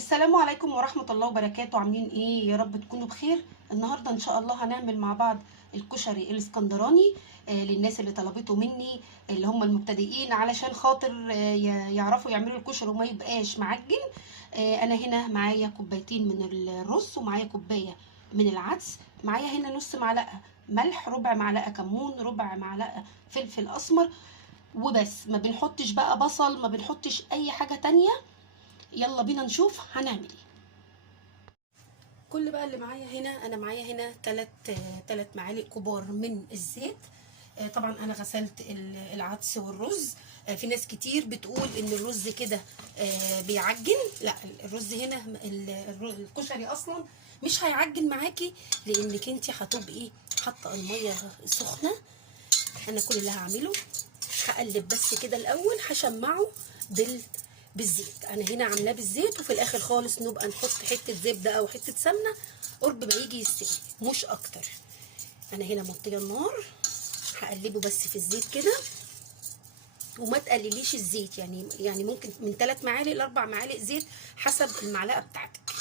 السلام عليكم ورحمة الله وبركاته. عاملين ايه؟ يا رب تكونوا بخير. النهاردة ان شاء الله هنعمل مع بعض الكشري الاسكندراني للناس اللي طلبته مني، اللي هم المبتدئين، علشان خاطر يعرفوا يعملوا الكشري وما يبقاش معجن. انا هنا معايا كوبايتين من الرز، ومعايا كوباية من العدس، معايا هنا نص معلقة ملح، ربع معلقة كمون، ربع معلقة فلفل اسمر، وبس. ما بنحطش بقى بصل، ما بنحطش اي حاجة تانية. يلا بينا نشوف هنعمل ايه. كل بقى اللي معايا هنا، انا معايا هنا 3 معالق كبار من الزيت. طبعا انا غسلت العدس والرز. في ناس كتير بتقول ان الرز كده بيعجن. لا، الرز هنا الكشري اصلا مش هيعجن معاكي، لانك انت هتبقي حاطه الميه سخنه. انا كل اللي هعمله هقلب بس كده الاول، هشمعه بالزيت. انا هنا عاملاه بالزيت، وفي الاخر خالص نبقى نحط حته زبده او حته سمنه قرب ما يجي يستوي، مش اكتر. انا هنا موطيه النار، هقلبه بس في الزيت كده. وما تقلليش الزيت، يعني ممكن من 3 معالق ل 4 معالق زيت حسب المعلقه بتاعتك،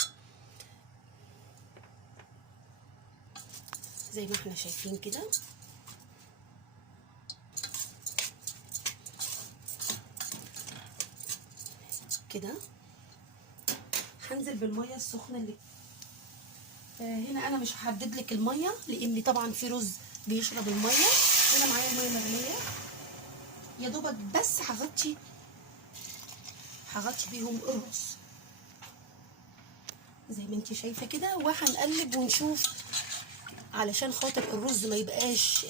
زي ما احنا شايفين كده. كده هنزل بالميه السخنه اللي هنا. انا مش هحدد لك الميه، لان طبعا في رز بيشرب الميه. هنا معايا ميه مغليه يا دوبك، بس هغطي بيهم الرز زي ما انت شايفه كده، وهنقلب ونشوف علشان خاطر الرز ما يبقاش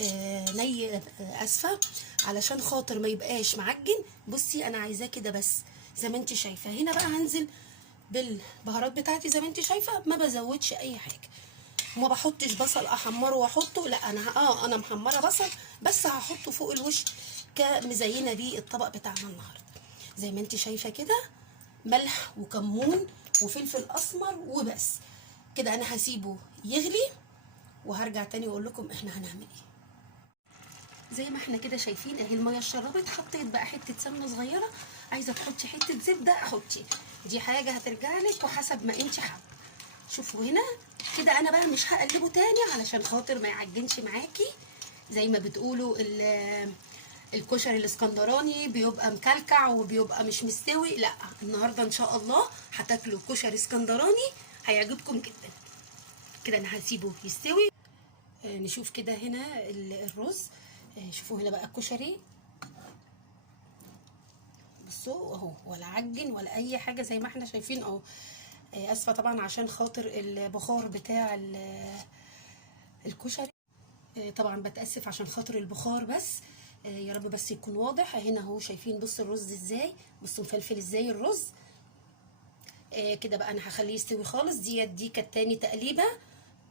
ني، اسفه، علشان خاطر ما يبقاش معجن. بصي انا عايزاه كده بس زي ما انت شايفه. هنا بقى هنزل بالبهارات بتاعتي زي ما انت شايفه، ما بزودش اي حاجه، وما بحطش بصل احمره واحطه. لا، انا محمره بصل بس هحطه فوق الوش كمزينه بيه الطبق بتاعنا النهارده. زي ما انت شايفه كده، ملح وكمون وفلفل اسمر وبس. كده انا هسيبه يغلي، وهرجع تاني واقول لكم احنا هنعمل ايه. زي ما احنا كده شايفين اهي الميه اتشربت. حطيت بقى حته سمنه صغيره، عايزه تحطي حته زبده حطي، دي حاجه هترجع لك وحسب ما انت حابه. شوفوا هنا كده، انا بقى مش هقلبه تاني علشان خاطر ما يعجنش معاكي. زي ما بتقولوا الكشري الاسكندراني بيبقى مكلكع وبيبقى مش مستوي. لا، النهارده ان شاء الله هتاكلوا كشري اسكندراني هيعجبكم جدا. كده انا هسيبه يستوي. نشوف كده هنا الرز. شوفوا هنا بقى الكشري، بصوا اهو، ولا عجن ولا اي حاجه زي ما احنا شايفين اهو. اسفه طبعا عشان خاطر البخار بتاع الكشري. طبعا بتاسف عشان خاطر البخار بس. يا رب بس يكون واضح. هنا اهو شايفين، بصوا الرز ازاي، بصوا مفلفل ازاي الرز. كده بقى انا هخليه يستوي خالص. دي كانت تاني تقليبه.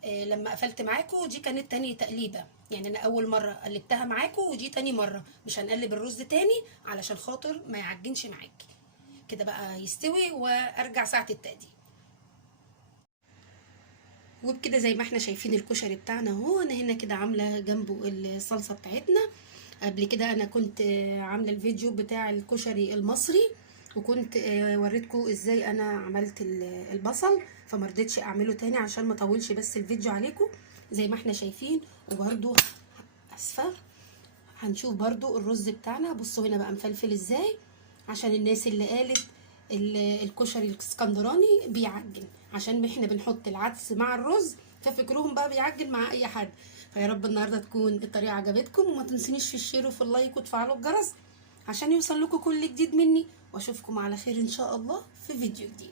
لما قفلت معاكم دي كانت تاني تقليبه، يعني انا اول مره قلبتها معاكم ودي تاني مره. مش هنقلب الرز تاني علشان خاطر ما يعجنش معاكي. كده بقى يستوي وارجع ساعه التقديم. وبكده زي ما احنا شايفين الكشري بتاعنا اهو. انا هنا كده عامله جنبه الصلصه بتاعتنا. قبل كده انا كنت عامله الفيديو بتاع الكشري المصري، وكنت وريتكم ازاي انا عملت البصل، فمرضتش اعمله تاني عشان ما اطولش بس الفيديو عليكم. زي ما احنا شايفين. وبرده اسفه، هنشوف برضو الرز بتاعنا. بصوا هنا بقى مفلفل ازاي، عشان الناس اللي قالت الكشري الاسكندراني بيعجن، عشان احنا بنحط العدس مع الرز، ففكرهم بقى بيعجن مع اي حد. فيا رب النهارده تكون الطريقه عجبتكم، وما تنسونيش في الشير وفي اللايك وتفعلوا الجرس عشان يوصل لكم كل جديد مني. واشوفكم على خير ان شاء الله في فيديو جديد.